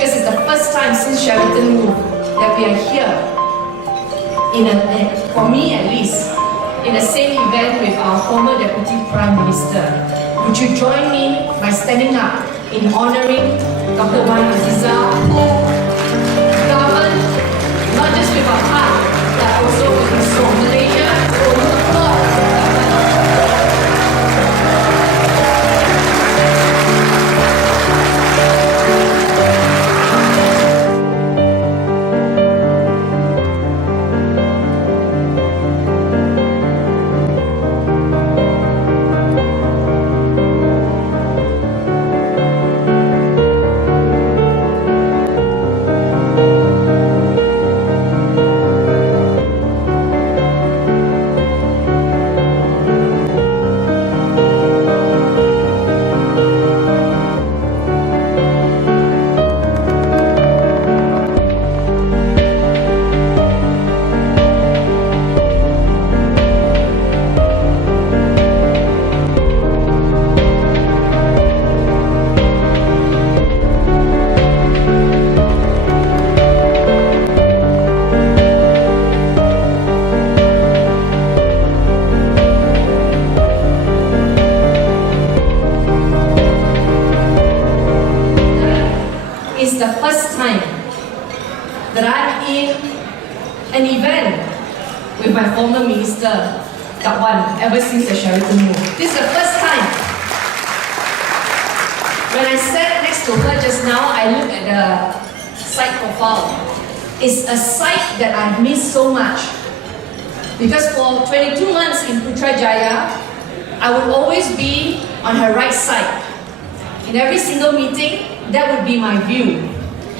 because it's the first time since Sheraton moved that we are here, for me at least, in the same event with our former Deputy Prime Minister. Would you join me by standing up in honouring Dr. Wan Azizah, who governed not just with our heart, but also with his soul. Malaysia, the first time that I'm in an event with my former minister, Dr. Wan, ever since the Sheraton move. This is the first time. When I sat next to her just now, I looked at the site profile. It's a site that I've missed so much. Because for 22 months in Putrajaya, I would always be on her right side. In every single meeting, that would be my view.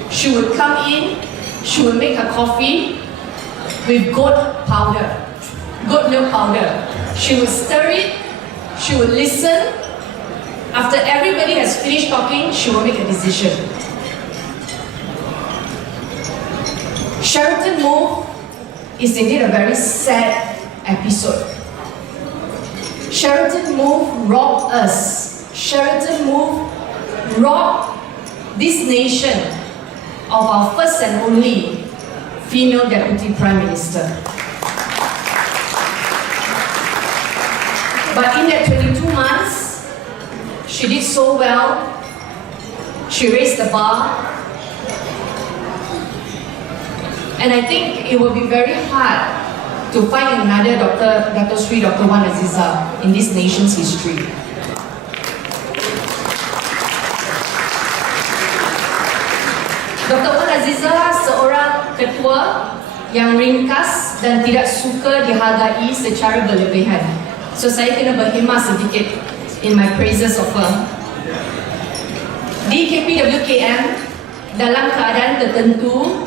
She would come in, she would make her coffee with goat milk powder. She would stir it, she would listen. After everybody has finished talking, she will make a decision. Sheraton move is indeed a very sad episode. Sheraton move robbed us. Sheraton move robbed this nation of our first and only female Deputy Prime Minister. But in that 22 months, she did so well. She raised the bar. And I think it will be very hard to find another Dr. Wan Azizah in this nation's history. Dr. Wan Azizah seorang ketua yang ringkas dan tidak suka dihargai secara berlebihan. So saya kena berhemah sedikit in my praises of her. Di KPWKM, dalam keadaan tertentu,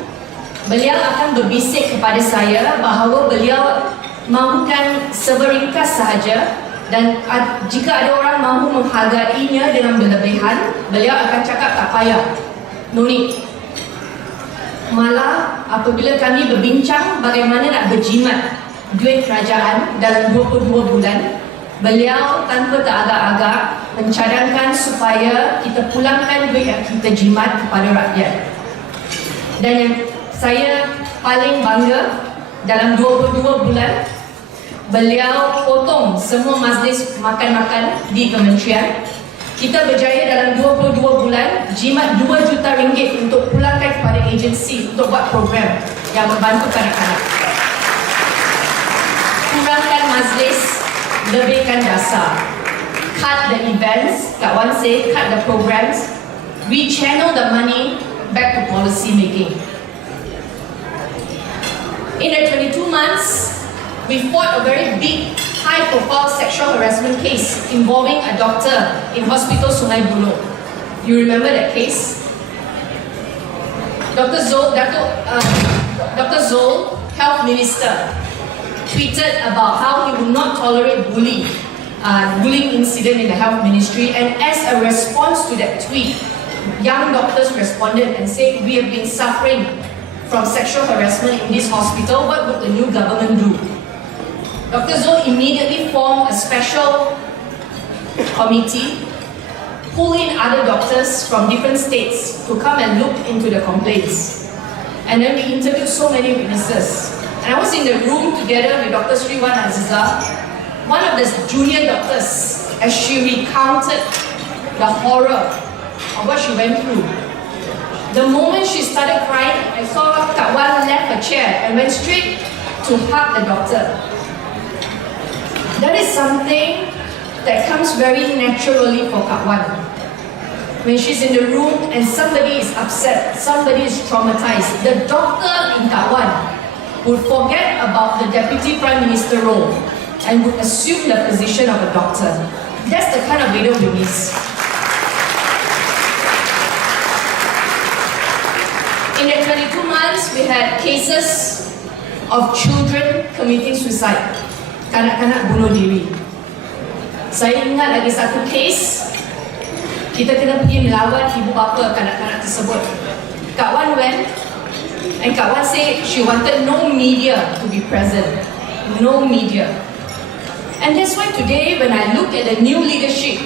beliau akan berbisik kepada saya bahawa beliau mahukan seberingkas sahaja, dan jika ada orang mahu menghargainya dengan berlebihan, beliau akan cakap tak payah, no need. Malah apabila kami berbincang bagaimana nak berjimat duit kerajaan dalam 22 bulan, beliau tanpa teragak-agak mencadangkan supaya kita pulangkan duit yang kita jimat kepada rakyat. Dan yang saya paling bangga, dalam 22 bulan beliau potong semua majlis makan-makan di kementerian. Kita berjaya dalam 22 bulan jimat 2 juta ringgit untuk pulangkan kepada agensi untuk buat program yang membantu kanak-kanak. Kurangkan majlis, lebihkan dasar. Cut the events, Kak Wan say, cut the programs. We channel the money back to policy making. In the 22 months, we fought a very big, high-profile sexual harassment case involving a doctor in Hospital Sungai Buloh. You remember that case? Dr. Zul, Health Minister, tweeted about how he would not tolerate bullying incident in the Health Ministry, and as a response to that tweet, young doctors responded and said, we have been suffering from sexual harassment in this hospital. What would the new government do? Dr. Zul immediately formed a special committee pull in other doctors from different states to come and look into the complaints. And then we interviewed so many witnesses. And I was in the room together with Dr. Sriwan Aziza, one of the junior doctors, as she recounted the horror of what she went through. The moment she started crying, I saw Kak Wan left her chair and went straight to hug the doctor. That is something that comes very naturally for Kak Wan. When she's in the room and somebody is upset, somebody is traumatized, the doctor in Kak Wan would forget about the Deputy Prime Minister role and would assume the position of a doctor. That's the kind of leader we miss. In the 22 months, we had cases of children committing suicide, kanak-kanak bunuh diri. Saya ingat lagi satu case, kita kena pergi melawat ibu bapa kanak-kanak tersebut. Kak Wan went, and Kak Wan said she wanted no media to be present. No media. And that's why today, when I look at the new leadership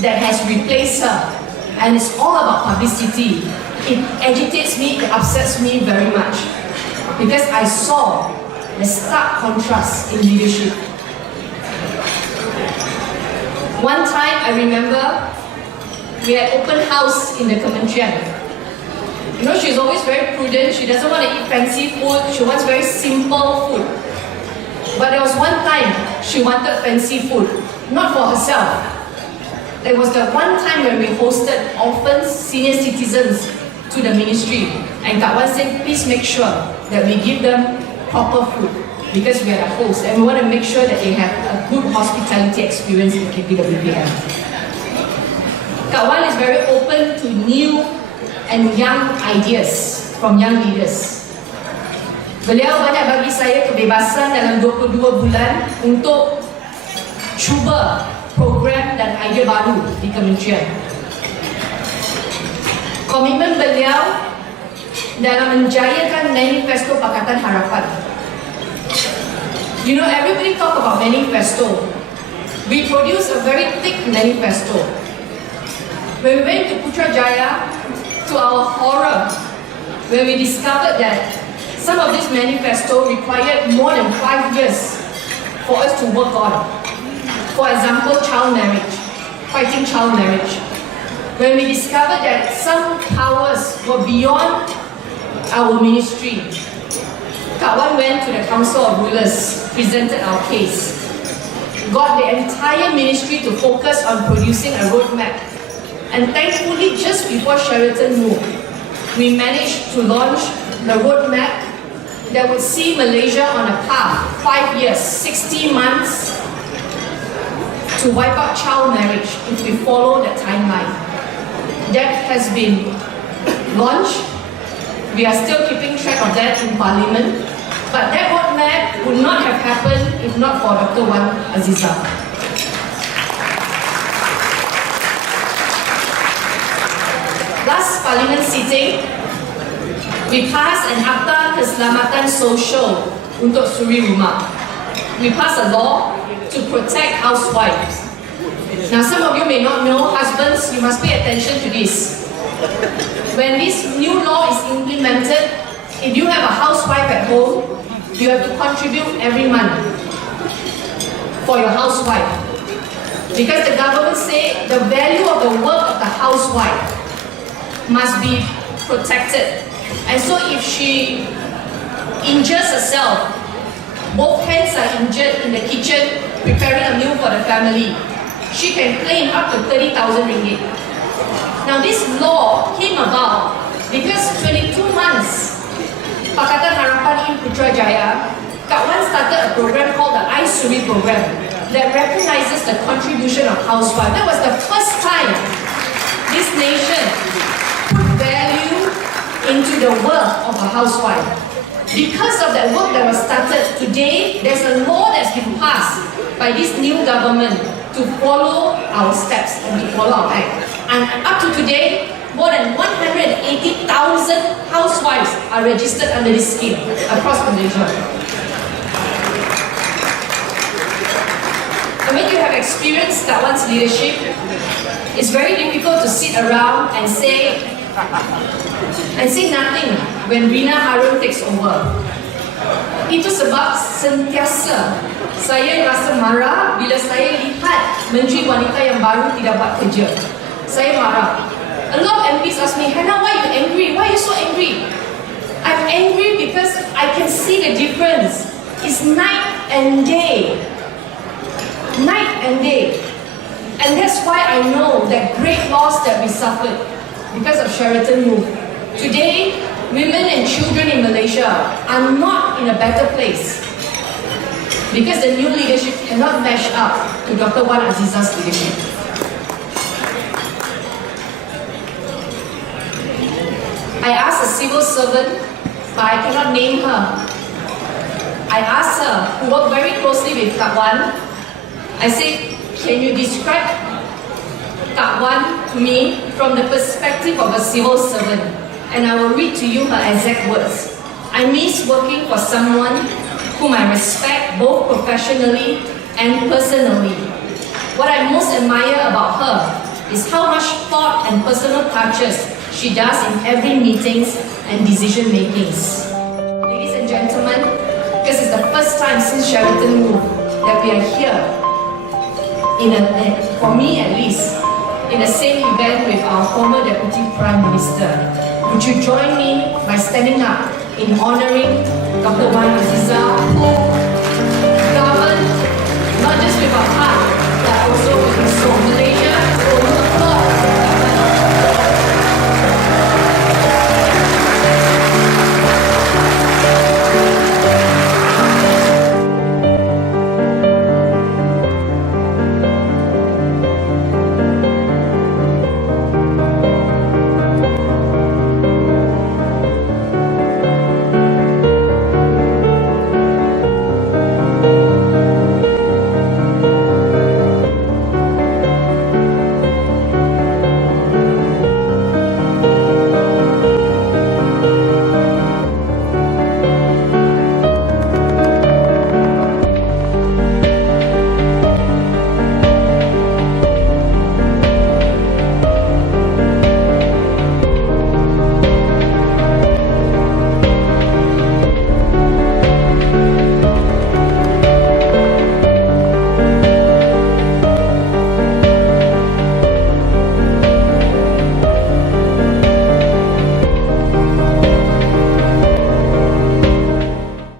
that has replaced her, and it's all about publicity, it agitates me, it upsets me very much. Because I saw the stark contrast in leadership. One time, I remember, we had open house in the Kementerian. You know, she's always very prudent. She doesn't want to eat fancy food. She wants very simple food. But there was one time she wanted fancy food, not for herself. There was the one time when we hosted orphans, senior citizens to the ministry. And Kak Wan said, please make sure that we give them proper food because we are the host and we want to make sure that they have a good hospitality experience in KPWPM. Kak Wan is very open to new and young ideas from young leaders. Beliau banyak bagi saya kebebasan dalam 22 bulan untuk cuba program dan idea baru di Kementerian. Komitmen beliau dalam menjayakan manifesto Pakatan Harapan. You know, everybody talk about manifesto. We produce a very thick manifesto. When we went to Putrajaya, to our horror, when we discovered that some of this manifesto required more than 5 years for us to work on. For example, child marriage, fighting child marriage. When we discovered that some powers were beyond our ministry, Kak Wan went to the Council of Rulers, presented our case, got the entire ministry to focus on producing a roadmap. And thankfully, just before Sheraton moved, we managed to launch the roadmap that would see Malaysia on a path, 5 years, 60 months to wipe out child marriage if we follow that timeline. That has been launched. We are still keeping track of that in Parliament. But that roadmap would not have happened if not for Dr. Wan Aziza. Last Parliament sitting, we passed an Akta Keselamatan Sosial untuk suri rumah. We passed a law to protect housewives. Now some of you may not know, husbands, you must pay attention to this. When this new law is implemented, if you have a housewife at home, you have to contribute every month for your housewife. Because the government say the value of the work of the housewife must be protected. And so if she injures herself, both hands are injured in the kitchen preparing a meal for the family, she can claim up to 30,000 ringgit. Now this law came about because 22 months Pakatan Harapan in Putrajaya, Kak Wan started a program called the I Suri program that recognizes the contribution of housewives. That was the first time this nation put value into the work of a housewife. Because of that work that was started, today there's a law that's been passed by this new government to follow our steps and to follow our act. And up to today, more than 180,000 housewives are registered under this scheme across Malaysia. And when you have experienced Kak Wan's leadership, It's very difficult to sit around and say nothing when Rina Harun takes over. Itu sebab sentiasa saya rasa marah bila saya lihat menteri wanita yang baru tidak buat kerja. Saya marah. A lot of MPs ask me, Hannah, why are you angry? Why are you so angry? I'm angry because I can see the difference. It's night and day. Night and day. And that's why I know that great loss that we suffered because of Sheraton move. Today, women and children in Malaysia are not in a better place because the new leadership cannot match up to Dr. Wan Azizah's leadership. I asked a civil servant, but I cannot name her. I asked her, who worked very closely with Kak Wan, I said, can you describe Kak Wan to me from the perspective of a civil servant? And I will read to you her exact words. I miss working for someone whom I respect both professionally and personally. What I most admire about her is how much thought and personal touches she does in every meetings and decision makings. Ladies and gentlemen, this is the first time since Sheraton moved that we are here, for me at least, in the same event with our former Deputy Prime Minister. Would you join me by standing up in honouring Dr. Wan Azizah, who governed not just with our heart, but also with her soul.